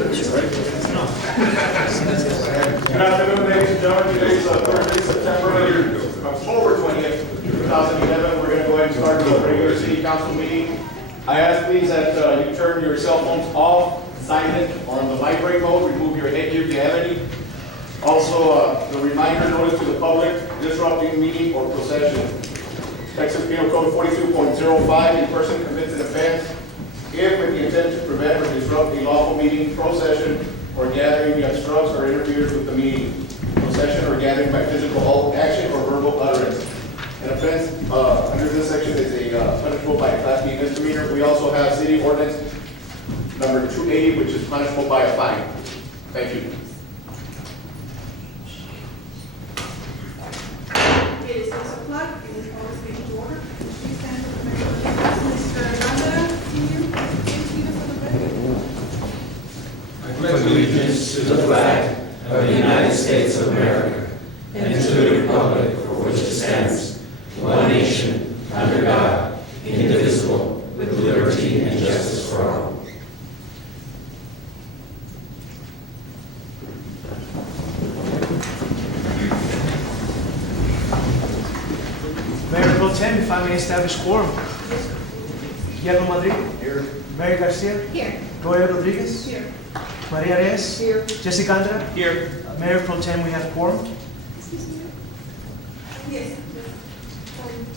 Good afternoon, ladies and gentlemen. Today is October 20th, 2011. We're going to go ahead and start the regular city council meeting. I ask please that you turn your cell phones off, silent, or on the vibrate mode. Remove your headgear if you have any. Also, the reminder notice to the public, disrupting meeting or procession. Texas Penal Code 42.05, in person commits an offense if with the intent to prevent or disrupt a lawful meeting, procession, or gathering that obstructs or interferes with the meeting, procession, or gathering by physical action or verbal utterance. An offense under this section is a punishable by a Class B misdemeanor. We also have city ordinance number 280, which is punishable by a fine. Thank you. It is 6 o'clock. It is always being to order. Please stand for the pledge of allegiance. Mr. Aranda, Senior, please lead us in the pledge. I pledge allegiance to the flag of the United States of America and to the republic for which it stands, one nation, under God, indivisible, with liberty and justice for all. Mayor Pro Tem, if I may establish quorum. Guillermo Madrid. Here. Mary Garcia. Here. Roy Rodriguez. Here. Maria Reyes. Here. Jessica Andra. Here. Mayor Pro Tem, we have quorum. Excuse me. Yes.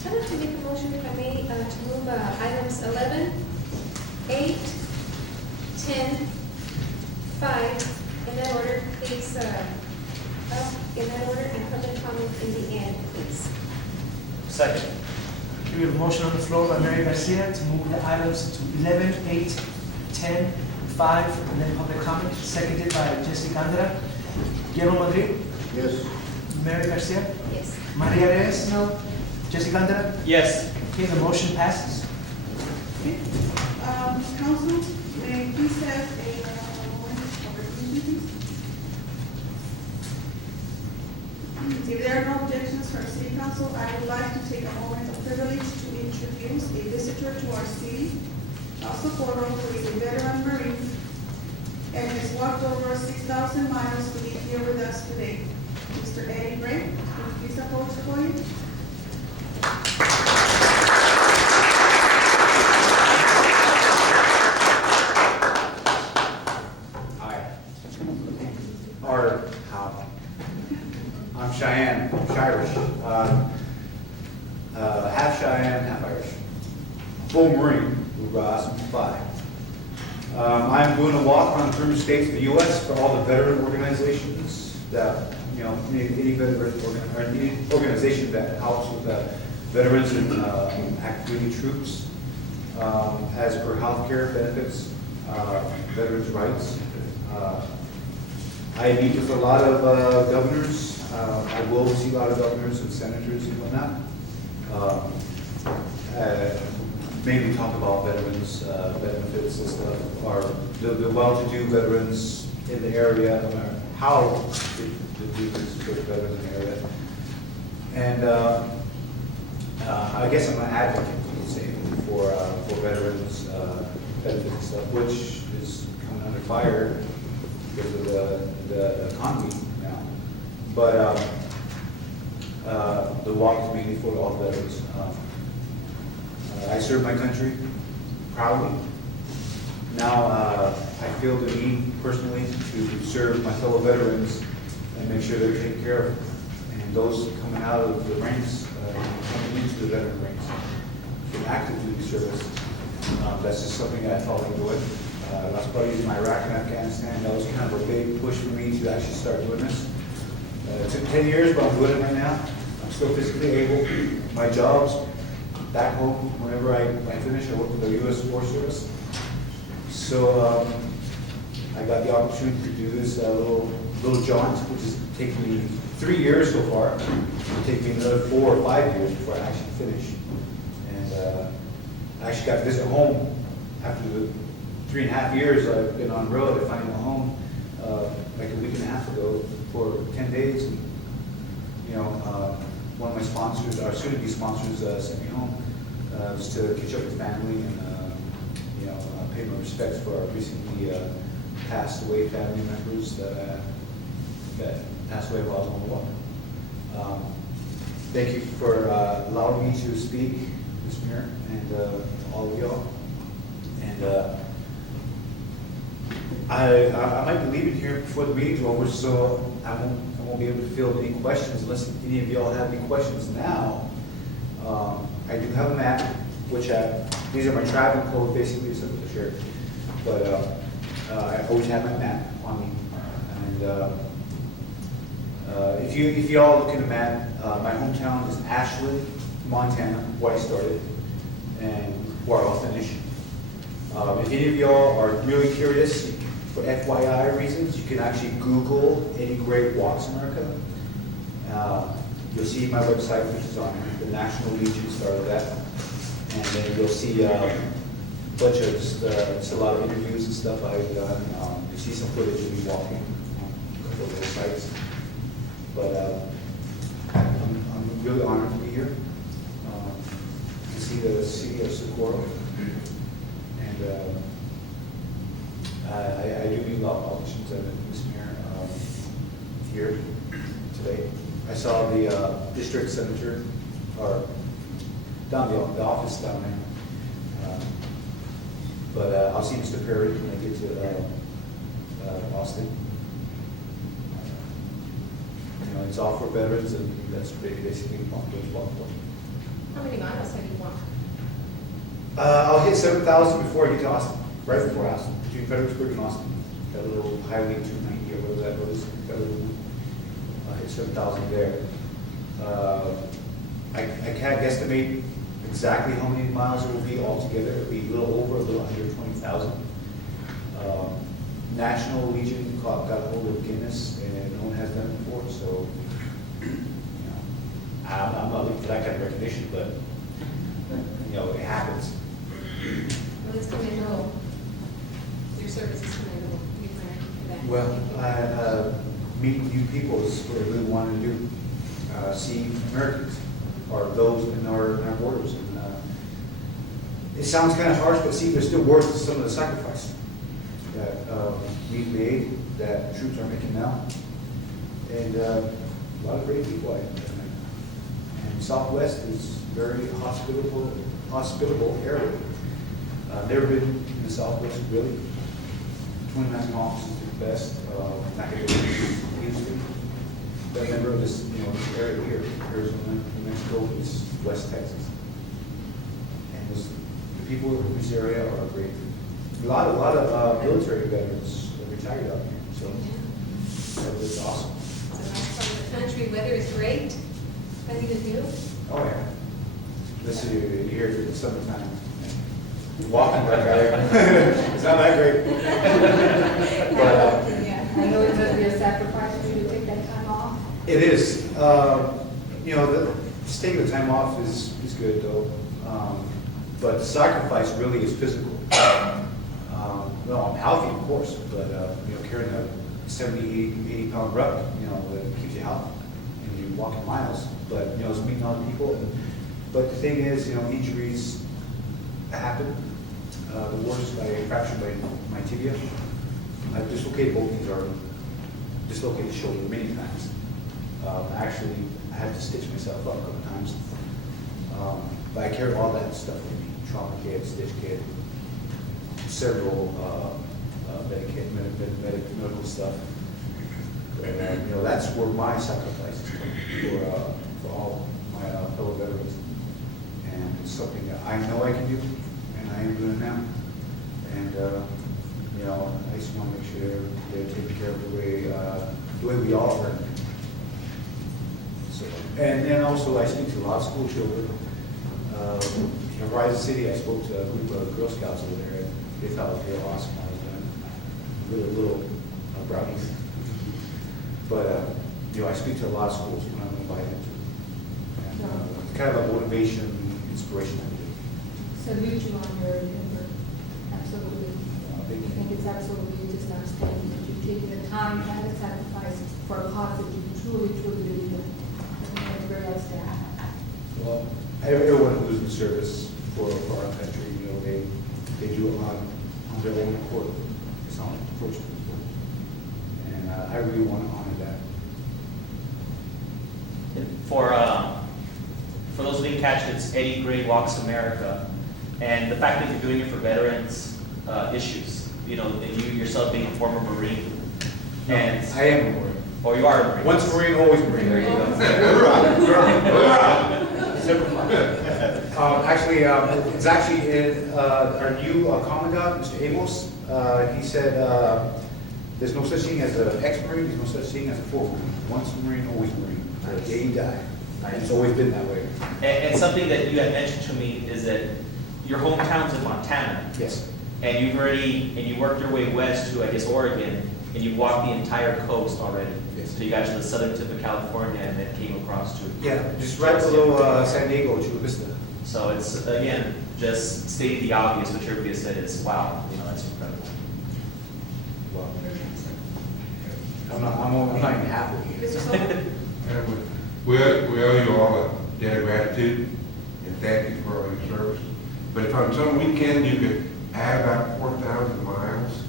I'd like to make a motion, if I may, to move items 11, 8, 10, 5, in that order, please, up in that order, and public comment in the end, please. Second. We have a motion on the floor by Mary Garcia to move the items to 11, 8, 10, 5, and then public comment, seconded by Jessica Andra. Guillermo Madrid. Yes. Mary Garcia. Yes. Maria Reyes. No. Jessica Andra. Yes. Okay, the motion passes. Okay. Council, may I please have a moment of recognition, please? If there are no objections from City Council, I would like to take a moment of privilege to introduce a visitor to our city, also Porto, who is a veteran Marine and has walked over 6,000 miles to be here with us today. Mr. Eddie Gray, will you please approach the podium? Hi. I'm Cheyenne, Irish. Half Cheyenne, half Irish. Full Marine, who asked me to fly. I'm doing a walk around 30 states of the U.S. for all the veteran organizations that, any veteran or any organization that helps with veterans and active duty troops, as per healthcare benefits, veterans' rights. I meet with a lot of governors. I will see a lot of governors and senators and whatnot. Mainly talk about veterans benefits and stuff, or the well-to-do veterans in the area, how to do things for the veterans in the area. And I guess I'm an advocate, you could say, for veterans benefits and stuff, which is coming under fire because of the economy now. But the walk is mainly for all veterans. I serve my country proudly. Now I feel the need personally to serve my fellow veterans and make sure they're taken care of. And those coming out of the ranks, coming into the veteran ranks, from active duty service, that's just something I felt like doing. Last buddies in Iraq and Afghanistan, that was kind of a big push for me to actually start doing this. It took 10 years, but I'm doing it right now. I'm still physically able. My job's back home. Whenever I finish, I work with the U.S. Forest Service. So I got the opportunity to do this little jaunt, which has taken me 3 years so far. It'll take me another 4 or 5 years before I actually finish. And I actually got to visit home after the 3.5 years I've been on the road. I finally went home like a week and a half ago for 10 days. And, one of my sponsors, our soon-to-be sponsors, sent me home just to catch up with family and pay my respects for our recently passed away family members that passed away while I was on the water. Thank you for allowing me to speak, Mr. Mayor, and all of y'all. And I might be leaving here before the meeting's over, so I won't be able to field any questions unless any of y'all have any questions now. I do have a map, which these are my traveling clothes, basically, so to share. But I always have my map on me. And if y'all look at the map, my hometown is Ashland, Montana, where I started, and where I'll finish. If any of y'all are really curious, for FYI reasons, you can actually Google Any Great Walks America. You'll see my website, which is on it. The National Legion started that. And then you'll see a bunch of, it's a lot of interviews and stuff I've done. You see some footage of me walking on a couple of those sites. But I'm really honored to be here. To see the city of Socorro. And I do meet a lot of politicians and Mr. Mayor here today. I saw the district senator, or down the office down there. But I'll see Mr. Perry when I get to Austin. You know, it's all for veterans, and that's basically what it's all for. How many miles have you walked? I'll hit 7,000 before I get to Austin, right before Austin, between Fredericksburg and Austin. Got a little highway 290 or whatever that was. Got a little, I'll hit 7,000 there. I can't guesstimate exactly how many miles it will be altogether. It'll be a little over, a little under 20,000. National Legion got a hold of Guinness, and no one has done it before, so you know, I'm not looking for that kind of recognition, but you know, it happens. Well, it's commendable. Your service is commendable. We learned for that. Well, meeting new people is what I really want to do. See Americans, or those in our borders. And, it sounds kind of harsh, but see, there's still worth some of the sacrifice that we've made, that troops are making now. And a lot of great people. And Southwest is very hospitable area. Never been in the Southwest, really. 29 miles is the best. Not going to go to Houston. But remember this, you know, this area here, Arizona, New Mexico, is West Texas. And the people in this area are great. A lot of military veterans are retired out here, so that was awesome. It's a nice part of the country. Weather is great. Plenty to do. Oh, yeah. This is, you're here in the summertime. Walking right there. It's not that great. But, I know it must be a sacrifice for you to take that time off. it is. You know, just taking the time off is good, though. But the sacrifice really is physical. Well, I'm healthy, of course, but, you know, carrying a 70, 80-pound ruck, you know, that keeps you healthy. And you're walking miles, but, you know, it's meeting other people. But the thing is, you know, injuries happen. The worst, I fractured my tibia. I've dislocated both knees already. Dislocated the shoulder many times. Actually, I had to stitch myself up a couple times. But I carry all that stuff with me. Trauma kit, stitch kit, several medical stuff. And, you know, that's where my sacrifice is coming for all my fellow veterans. And it's something that I know I can do, and I am doing now. And, you know, I just want to make sure they're taken care of the way we all are. So, and then also I speak to a lot of school children. In Horizon City, I spoke to a group of Girl Scouts over there, and they thought it was real awesome. I was doing little brownies. But, you know, I speak to a lot of schools when I'm invited to. And it's kind of a motivation, inspiration. Salute you on your endeavor. Absolutely. Thank you. I think it's absolutely just outstanding that you've taken the time and the sacrifice for a cause that you truly believe in. I think that's very outstanding. Well, everyone who's in service for our country, you know, they do it on their own accord. It's not approach to the board. And I really want to honor that. For those who didn't catch it, it's Eddie Gray Walks America. And the fact that you're doing it for veterans issues, you know, that you yourself being a former Marine. And, I am a Marine. or you are a Marine. Once Marine, always Marine. There you go. Actually, it's actually our new commandant, Mr. Amos. He said there's no such thing as an ex-Marine, there's no such thing as a former Marine. Once Marine, always Marine. The day you die. And it's always been that way. And something that you had mentioned to me is that your hometown's in Montana. Yes. And you've already, and you worked your way west to, I guess, Oregon, and you walked the entire coast already. Yes. So you got to the southern tip of California and then came across to. Yeah, just right below San Diego, Chula Vista. So it's, again, just stating the obvious, which everybody said is, wow, you know, that's incredible. Well, I'm not even happy. Mr. Sullivan? We owe you all a debt of gratitude and thank you for all your service. But if on some weekend you could add about 4,000 miles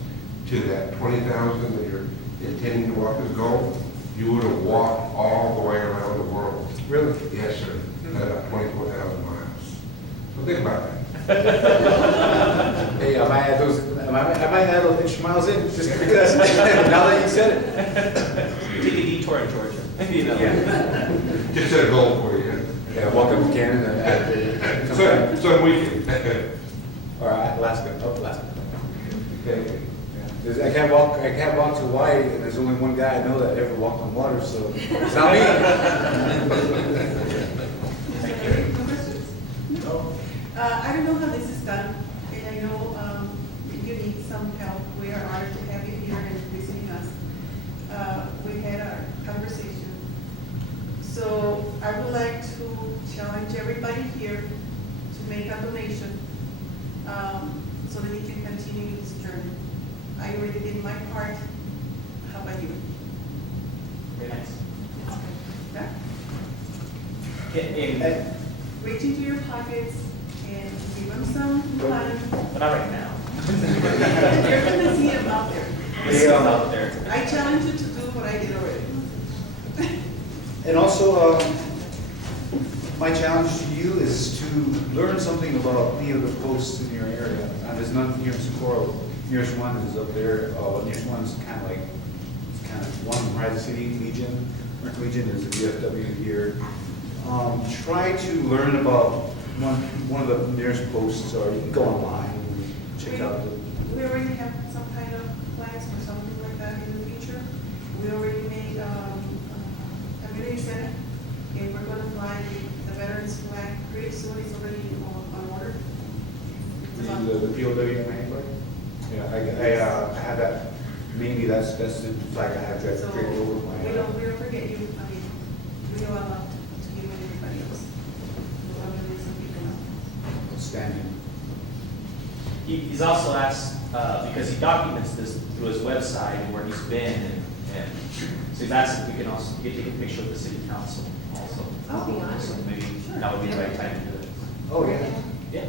to that 20,000 that you're intending to walk as goal, you would have walked all the way around the world. Really? Yes, sir. That's about 24,000 miles. So think about that. Hey, I might add those extra miles in, just because, now that you said it. Take a detour in Georgia. You know? Yeah. Just set a goal for you. Yeah, welcome to Canada. Some weekend. Or Alaska, Alaska. Okay. Yeah. I can't walk to Hawaii, and there's only one guy I know that ever walked on water, so it's not me. No questions? No. I don't know how this is done, and I know you need some help. We are honored to have you here and visiting us. We had our conversation. So I would like to challenge everybody here to make a donation so that we can continue this journey. I already did my part. How about you? Very nice. Yeah? Reach into your pockets and give them some fun. But not right now. You're gonna see them out there. This is out there. I challenge you to do what I did already. And also, my challenge to you is to learn something about any of the posts in your area. There's none here in Socorro. Nearest one is up there. Nearest one is kind of like, it's kind of one in Horizon City, Legion. American Legion is a VFW here. Try to learn about one of the nearest posts, or you can go online and check out the. We already have some kind of plans for something like that in the future. We already made a community center, and we're gonna fly the veterans flag pretty soon. It's already on order. It's about- The POW Manning. Yeah, I have that, mainly that's the flag I have So draped over my. we don't forget you. I mean, we know a lot to give with everybody else. We're gonna do some people now. Outstanding. He's also asked, because he documents this through his website and where he's been, and so he's asked if we can also take a picture of the city council also. I'll be honest. So maybe that would be the right time to do it. Oh, yeah. Yeah,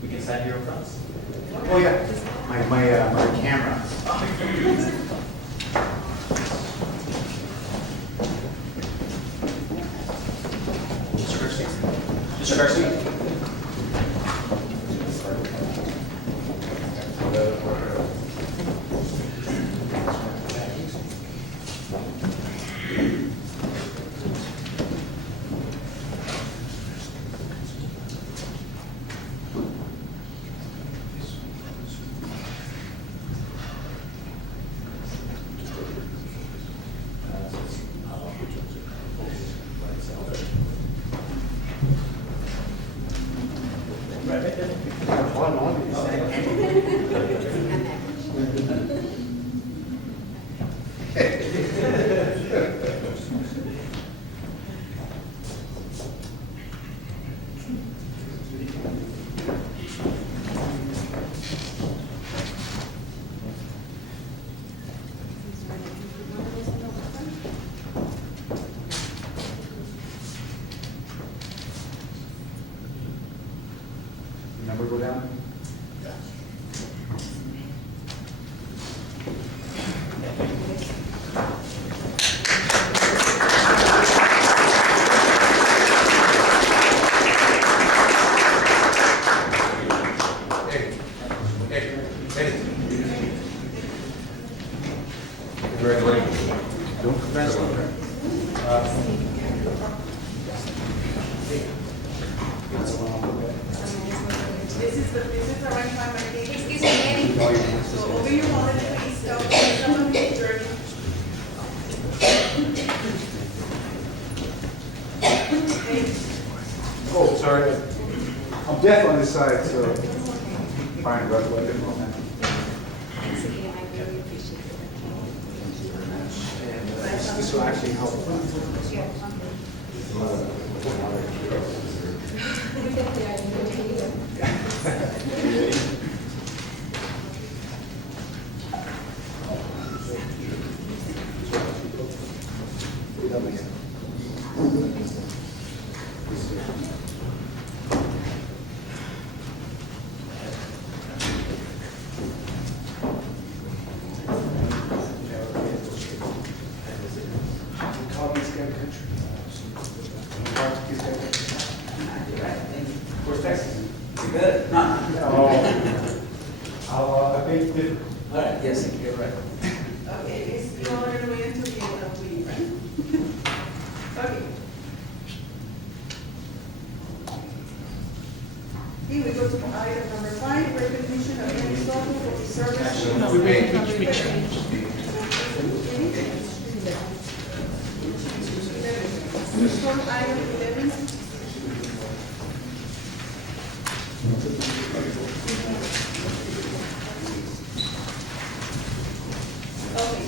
we can stand here in front. Oh, yeah. My camera. Mr. Garcia. Mr. Garcia. Congratulations. This is the right time, I think. Excuse me, Eddie. So over your wallet, please, some of the journey. Oh, sorry. I'm deaf on this side, so. Fine, but what did wrong? This will actually help. Okay, it's no longer way into the end of the, right? Okay. Here we go to item number 5, recognition of Henry Soto for his service. Short item 11. Okay.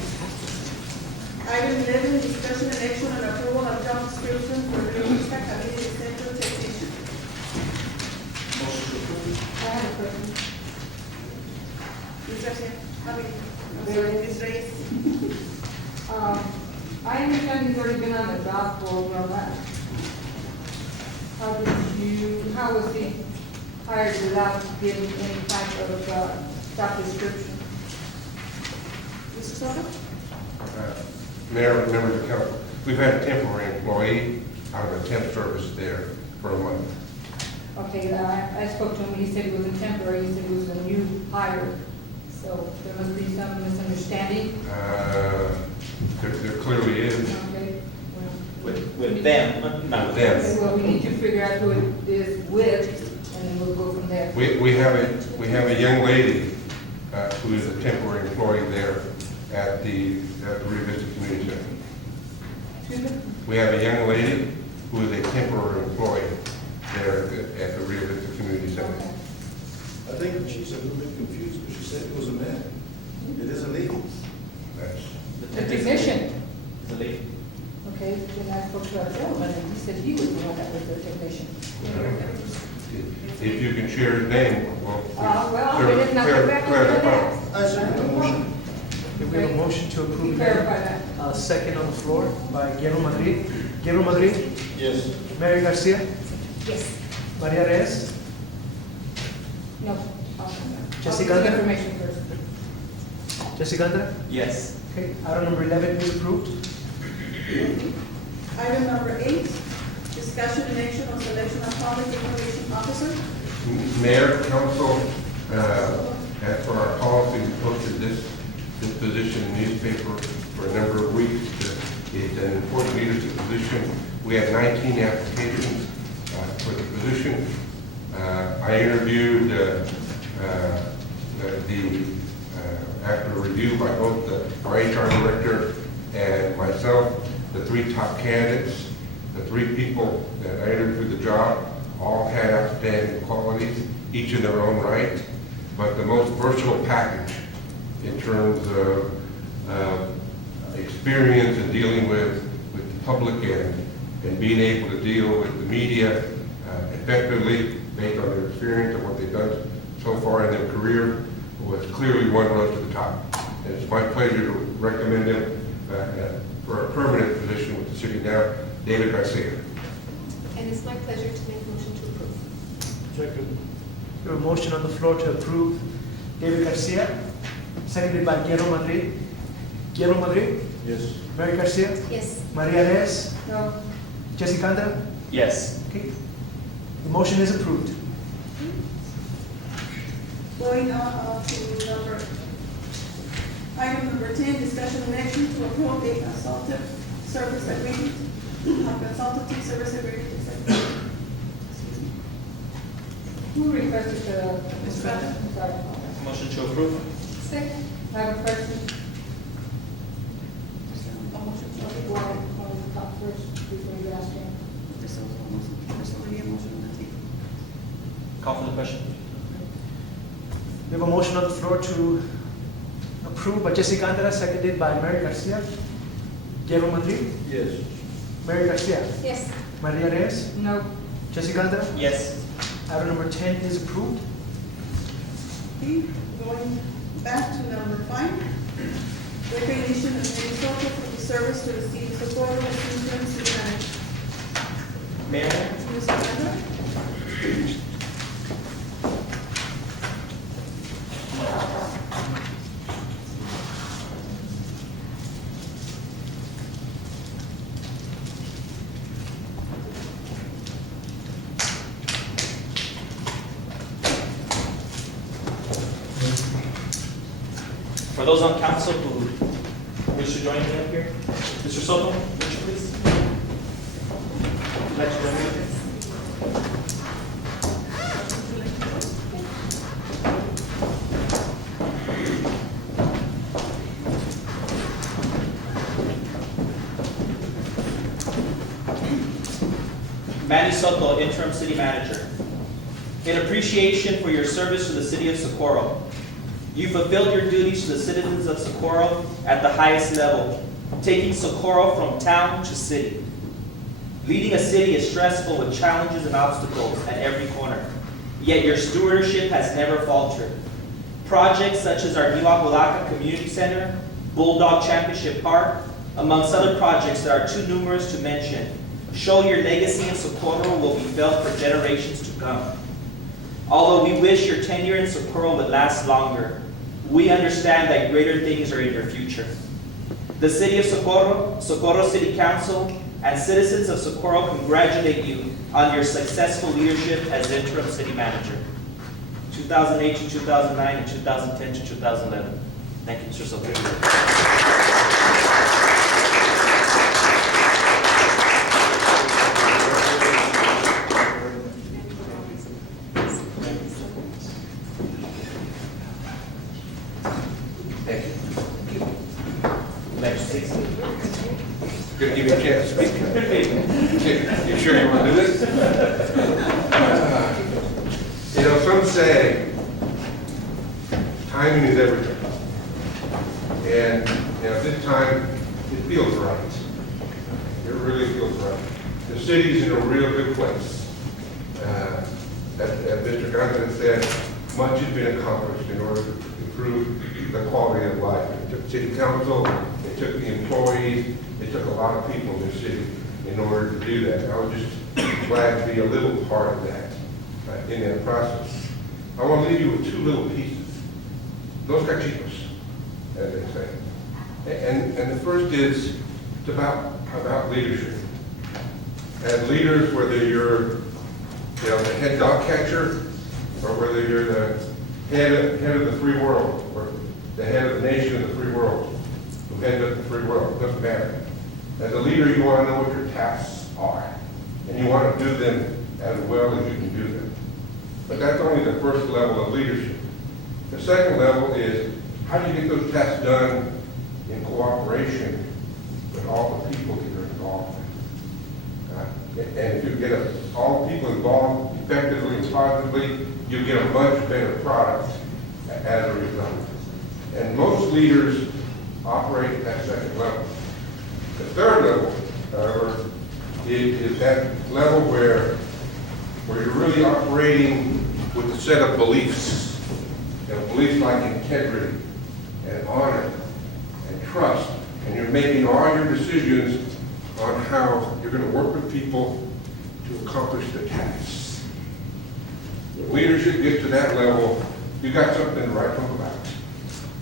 Item 11, discussion and action on approval of job description for Realistic Community Center technician. I have a question. Ms. Garcia, how many? I'm sorry, Ms. Reyes. I understand he's already been on the job for a while. How was he hired without giving any type of job description? Mr. Soto? Mayor, members of council, we've had a temporary employee out of the temp service there for a month. Okay, I spoke to him, he said he wasn't temporary, he said he was a new hire. So there must be some misunderstanding. There clearly is. Okay, well. With them, not with them. Them. Well, we need to figure out who it is with, and then we'll go from there. We have a young lady who is a temporary employee there at the Rio Vista Community Center. Excuse me? We have a young lady who is a temporary employee there at the Rio Vista Community Center. Okay. I think she's a little bit confused, because she said it was a man. It is a lady. That's, The technician, It's a lady. okay, then I spoke to our gentleman, and he said he was the one that was the technician. if you can share his name, well. Well, we didn't have to back into that. I second the motion. Okay, we have a motion to You approve. clarify that. Second on the floor by Guillermo Madrid. Guillermo Madrid, Yes. Mary Garcia, Yes. Maria Reyes, No. Jessica? I'll get the information first. Jesse Gandra. Yes. Okay, item number 11 is approved. Item number 8, discussion and action on selection of public information officer. Mayor, council, as for our policy, we posted this position in the newspaper for a number of weeks. It's an important leadership position. We had 19 applications for the position. I interviewed after a review by both our HR director and myself, the 3 top candidates. The 3 people that I interviewed for the job all had outstanding qualities, each in their own right, but the most versatile package in terms of experience in dealing with the public and being able to deal with the media effectively based on their experience and what they've done so far in their career was clearly one rose to the top. And it's my pleasure to recommend him for a permanent position with the city now, David Garcia. And it's my pleasure to make a motion to approve. We have a motion on the floor to approve David Garcia, seconded by Guillermo Madrid. Guillermo Madrid, Yes. Mary Garcia, Yes. Maria Reyes, No. Jesse Gandra. Yes. Okay, the motion is approved. Going on to number Item number 10, discussion and action to approve a consultative service agreement. Consultative service agreement. Excuse me. Who requested the? Mr. Bennett. I'm sorry. Motion to approve. Second. I have a question. A motion to approve. Why, the top first, before you ask him? There's already a motion on the table. Call for the question. We have a motion on the floor to approve by Jessica Andra, seconded by Mary Garcia. Guillermo Madrid, Yes. Mary Garcia, Yes. Maria Reyes, No. Jessica Andra. Yes. Item number 10 is approved. Okay, going back to number 5, recognition of Minnesota for the service to the city of Socorro as interim city manager. Mayor, Mr. Bennett. for those on council who wish to join me up here, Mr. Soto, would you please? Would you like to join me up here? Manny Soto, interim city manager. In appreciation for your service to the city of Socorro, you fulfilled your duties to the citizens of Socorro at the highest level, taking Socorro from town to city. Leading a city is stressful with challenges and obstacles at every corner, yet your stewardship has never faltered. Projects such as our new Apodaca Community Center, Bulldog Championship Park, amongst other projects that are too numerous to mention, show your legacy in Socorro will be felt for generations to come. Although we wish your tenure in Socorro would last longer, we understand that greater things are in your future. The City of Socorro, Socorro City Council, and citizens of Socorro congratulate you on your successful leadership as interim city manager, 2008 to 2009 and 2010 to 2011. Thank you, Mr. Socorro. Next, please. Gonna give you a chance to speak. You sure you want to do this? You know, some say timing is everything. And, you know, this time, it feels right. It really feels right. The city's in a real good place. As Mr. Gonzalez said, much has been accomplished in order to improve the quality of life. It took city council, it took the employees, it took a lot of people in the city in order to do that. I was just glad to be a little part of that in that process. I want to leave you with two little pieces. Dos cachitos, as they say. And the first is it's about leadership. As leaders, whether you're the head dog catcher, or whether you're the head of the free world, or the head of the nation of the free world, who heads up the free world, doesn't matter. As a leader, you want to know what your tasks are, and you want to do them as well as you can do them. But that's only the first level of leadership. The second level is, how do you get those tasks done in cooperation with all the people that you're involved with? And if you get all the people involved effectively and positively, you get a much better product as a result. And most leaders operate at that second level. The third level, however, is that level where you're really operating with a set of beliefs. Beliefs like integrity and honor and trust. And you're making all your decisions on how you're going to work with people to accomplish the tasks. When leadership gets to that level, you got something to write home about.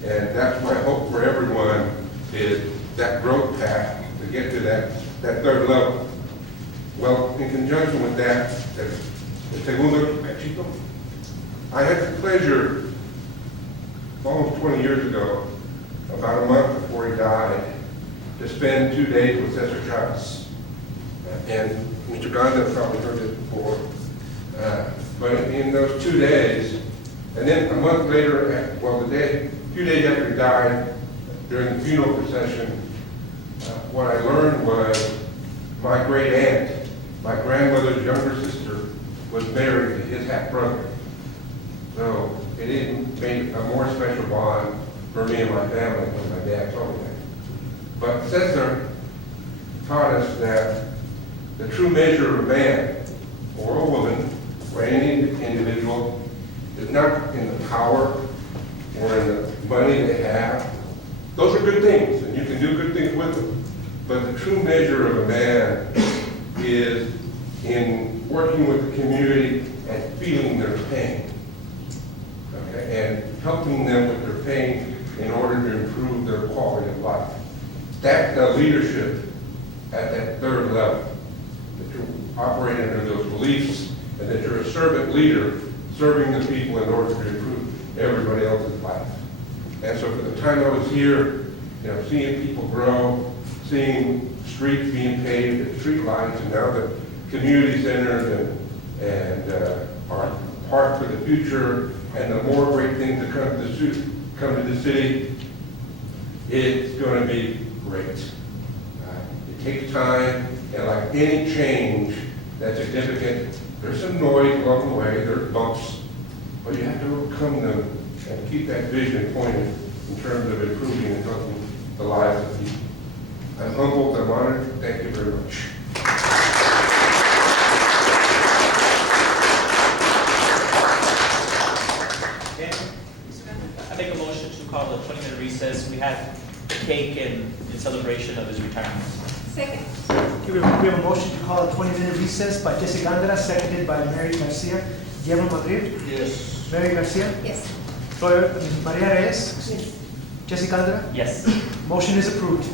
And that's my hope for everyone, is that growth path to get to that third level. Well, in conjunction with that, el segundo cachito, I had the pleasure almost 20 years ago, about he died, to spend 2 days with Cesar Chavez. And Mr. Gonda probably heard it before. But in those 2 days, and then a month later, a few days after he died, during the funeral procession, what I learned was my great aunt, my grandmother's younger sister, was married to his half brother. So it even made a more special bond for me and my family when my dad told me that. But Cesar taught us that the true measure of a man or a woman or any individual is not in the power or in the money they have. Those are good things, and you can do good things with them. But the true measure of a man is in working with the community and feeling their pain, okay, and helping them with their pain in order to improve their quality of life. That's the leadership at that third level, that you're operating under those beliefs and that you're a servant leader serving the people in order to improve everybody else's life. And so for the time I was here, seeing people grow, seeing streets being paved and street lights, and now the community centers and our park for the future, and the more great things that come to the city, it's going to be great. It takes time, and like any change that's significant, there's some noise along the way, there's bumps, but you have to overcome them and keep that vision pointed in terms of improving and helping the lives of people. I'm humbled, I'm honored, thank you very much. Okay. I make a motion to call the 20-minute recess. We had cake in celebration of his retirement. Second. Okay, we have a motion to call a 20-minute recess by Jesse Gandara, seconded by Mary Garcia. Guillermo Madrid, Yes. Mary Garcia, Yes. Maria Reyes, Yes. Jesse Gandara. Yes. Motion is approved.